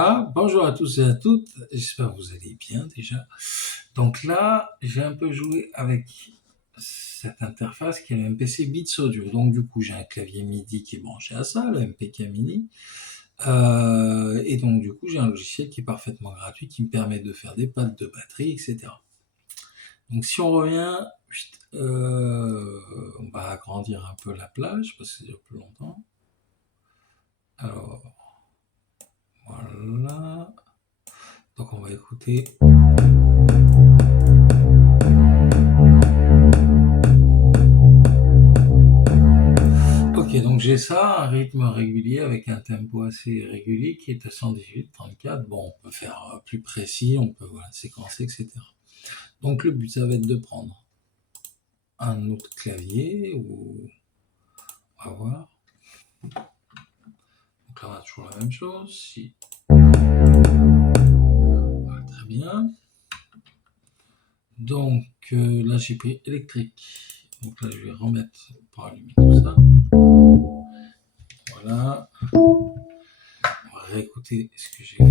Voilà, bonjour à tous et à toutes, j'espère que vous allez bien déjà. Donc là, j'ai un peu joué avec cette interface qui est le MPC Beats Audio. Donc du coup, j'ai un clavier MIDI qui est branché à ça, le MPK Mini. Et donc du coup, j'ai un logiciel qui est parfaitement gratuit, qui me permet de faire des pads de batterie, etc. Donc si on revient, on va agrandir un peu la plage, parce que ça dure plus longtemps. Alors, voilà. Donc on va écouter. Ok, donc j'ai ça, un rythme régulier avec un tempo assez régulier qui est à 118-34. Bon, on peut faire plus précis, on peut séquencer, etc. Donc le but, ça va être de prendre un autre clavier, ou on va voir. Donc là, on a toujours la même chose. Si. Voilà, très bien. Donc là, j'ai pris électrique. Donc là, je vais remettre pour allumer tout ça. Voilà. On va réécouter ce que j'ai fait.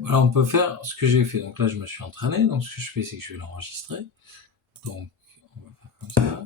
Voilà, on peut faire ce que j'ai fait. Donc là, je me suis entraîné. Donc ce que je fais, c'est que je vais l'enregistrer. Donc, on va faire comme ça.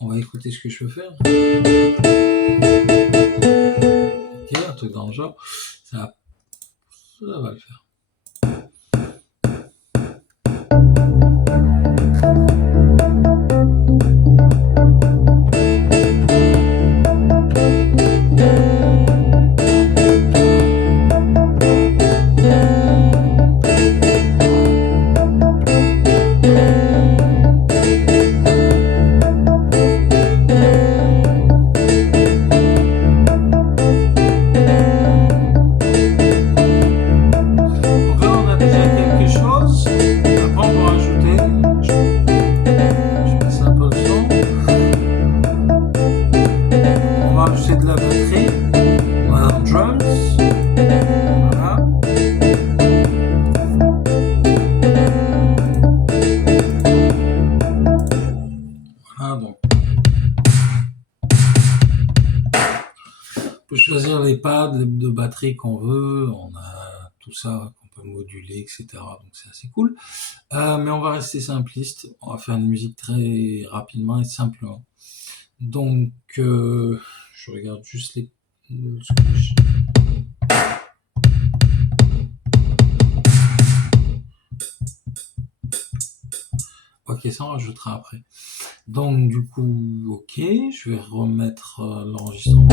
On va écouter ce que je peux faire. Ok, un truc dans le genre. Ça va le faire. C'est de la batterie, voilà, drums, voilà. Voilà, donc on peut choisir les pads de batterie qu'on veut, on a tout ça qu'on peut moduler, etc. Donc c'est assez cool. Mais on va rester simpliste, on va faire une musique très rapidement et simplement. Donc je regarde juste les... Ok, ça on rajoutera après. Donc du coup, ok, je vais remettre l'enregistrement.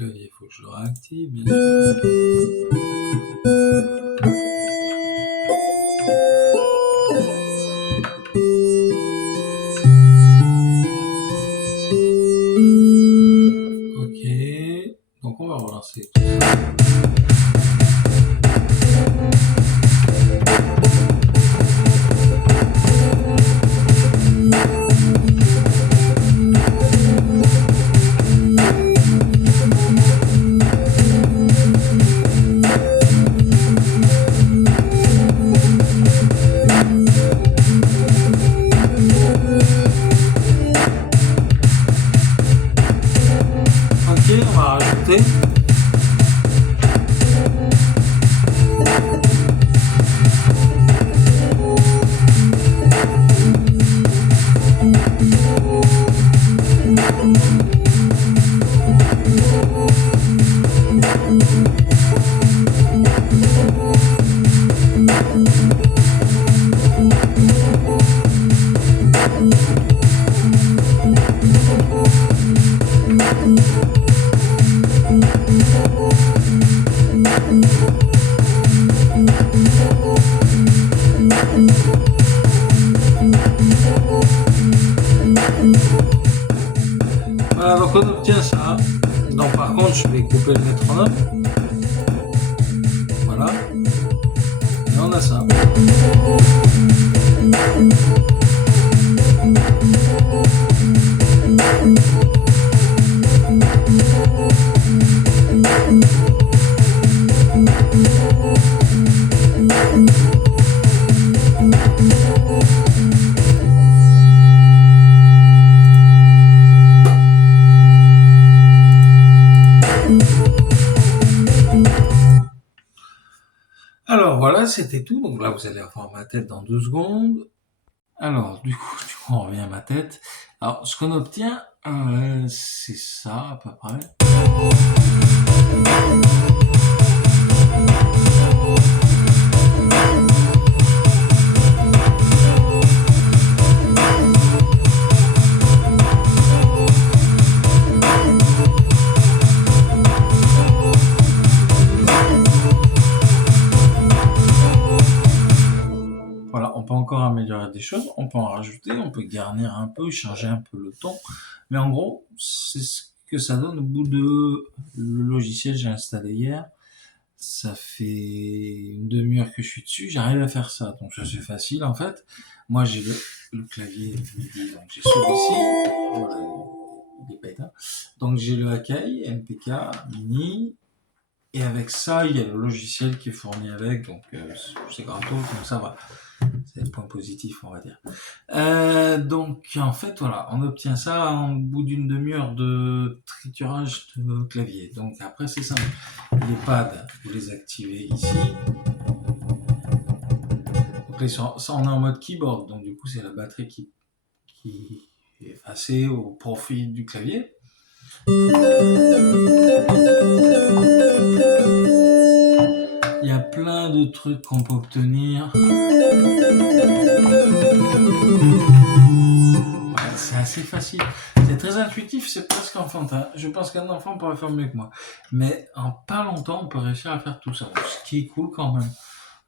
clavier, il faut que je le réactive, bien sûr. Ok, donc on va relancer tout ça. Ok, on va rajouter. Voilà, donc on obtient ça. Donc par contre, je vais couper le métronome. Voilà. Et on a ça. Alors voilà, c'était tout. Donc là, vous allez avoir ma tête dans 2 secondes. Alors, du coup, on revient à ma tête. Alors, ce qu'on obtient, c'est ça à peu près. Voilà, on peut encore améliorer des choses, on peut en rajouter, on peut garnir un peu, changer un peu le ton. Mais en gros, c'est ce que ça donne au bout de le logiciel que j'ai installé hier. Ça fait une demi-heure que je suis dessus, j'arrive à faire ça. Donc ça c'est facile en fait. Moi j'ai le clavier MIDI, donc j'ai celui-ci. Voilà, il est pas éteint. Donc j'ai le Akai, MPK, Mini. Et avec ça, il y a le logiciel qui est fourni avec, donc c'est gratos, donc ça va. C'est le point positif, on va dire. Donc en fait, voilà, on obtient ça au bout d'une demi-heure de triturage de clavier. Donc après, c'est simple. Les pads, vous les activez ici. Donc là, ça, on est en mode keyboard, donc du coup, c'est la batterie qui est effacée au profit du clavier. Il y a plein de trucs qu'on peut obtenir. Ouais, c'est assez facile. C'est très intuitif, c'est presque enfantin. Je pense qu'un enfant pourrait faire mieux que moi. Mais en pas longtemps, on peut réussir à faire tout ça. Ce qui est cool quand même.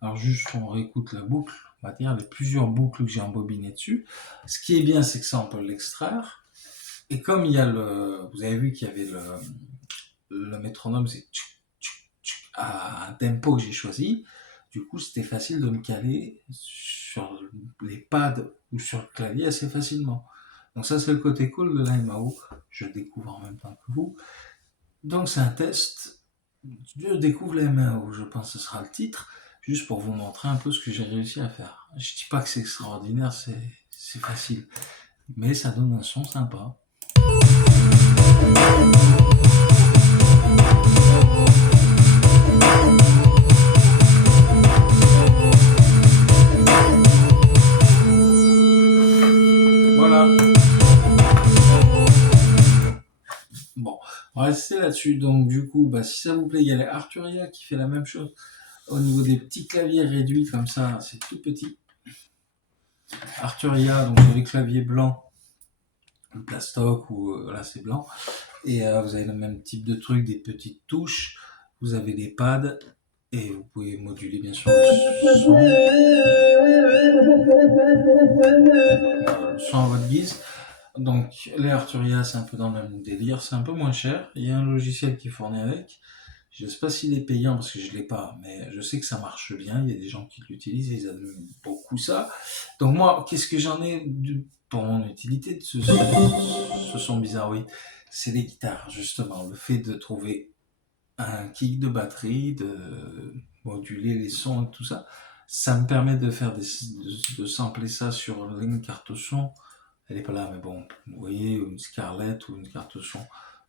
Alors juste, on réécoute la boucle. On va dire les plusieurs boucles que j'ai embobinées dessus. Ce qui est bien, c'est que ça, on peut l'extraire. Et comme il y a vous avez vu qu'il y avait le métronome, c'est à un tempo que j'ai choisi. Du coup, c'était facile de me caler sur les pads ou sur le clavier assez facilement. Donc ça, c'est le côté cool de la MAO. Je découvre en même temps que vous. Donc c'est un test. Je découvre la MAO, je pense que ce sera le titre, juste pour vous montrer un peu ce que j'ai réussi à faire. Je dis pas que c'est extraordinaire, c'est facile. Mais ça donne un son sympa. Voilà. Bon, on va rester là-dessus. Donc du coup, si ça vous plaît, il y a les Arturia qui fait la même chose. Au niveau des petits claviers réduits comme ça, c'est tout petit. Arturia, donc c'est les claviers blancs, le plastoc ou là c'est blanc. Et vous avez le même type de truc, des petites touches. Vous avez des pads et vous pouvez moduler bien sûr le son à votre guise. Donc les Arturia, c'est un peu dans le même délire, c'est un peu moins cher. Il y a un logiciel qui fournit avec. Je ne sais pas s'il est payant parce que je ne l'ai pas, mais je sais que ça marche bien. Il y a des gens qui l'utilisent et ils aiment beaucoup ça. Donc moi, qu'est-ce que j'en ai pour mon utilité de ce son bizarre, oui. C'est les guitares, justement. Le fait de trouver un kick de batterie, de moduler les sons et tout ça, ça me permet de faire de sampler ça sur une carte son. Elle est pas là, mais bon, vous voyez, une Scarlett ou une carte son.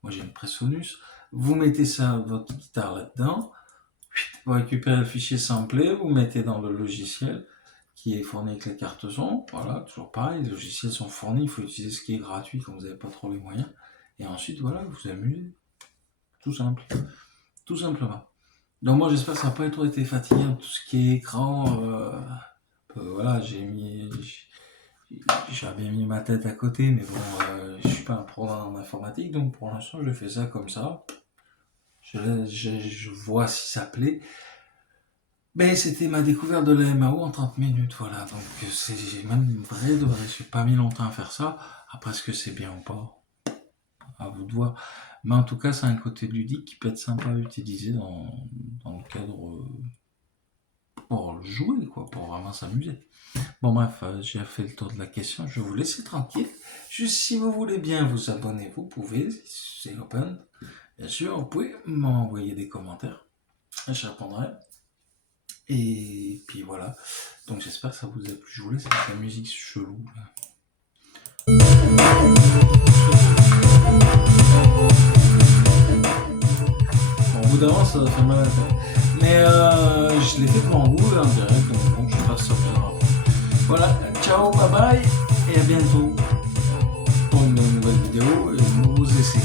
Moi, j'ai une Presonus. Vous mettez ça, votre guitare là-dedans, vous récupérez le fichier samplé, vous mettez dans le logiciel qui est fourni avec la carte son. Voilà, toujours pareil, les logiciels sont fournis, il faut utiliser ce qui est gratuit quand vous n'avez pas trop les moyens. Et ensuite, voilà, vous amusez. Tout simple. Tout simplement. Donc moi, j'espère que ça n'a pas trop été fatigant, tout ce qui est écran. Voilà, j'avais mis ma tête à côté, mais bon, je suis pas un pro en informatique, donc pour l'instant, je fais ça comme ça. Je vois si ça plaît. Mais c'était ma découverte de la MAO en 30 minutes, voilà. Donc c'est même vrai de vrai, j'ai pas mis longtemps à faire ça. Après, est-ce que c'est bien ou pas? À vous de voir. Mais en tout cas, c'est un côté ludique qui peut être sympa à utiliser dans le cadre pour jouer, quoi, pour vraiment s'amuser. Bon bref, j'ai fait le tour de la question, je vais vous laisser tranquille. Juste si vous voulez bien vous abonner, vous pouvez, c'est open. Bien sûr, vous pouvez m'envoyer des commentaires, je répondrai. Et puis voilà, donc j'espère que ça vous a plu. Je vous laisse avec la musique chelou. Bon, au bout d'un moment, ça fait mal à la tête. Mais je l'ai fait devant vous en direct, donc bon, je passe ça plus rapide. Voilà, ciao, bye bye, et à bientôt pour une nouvelle vidéo et de nouveaux essais.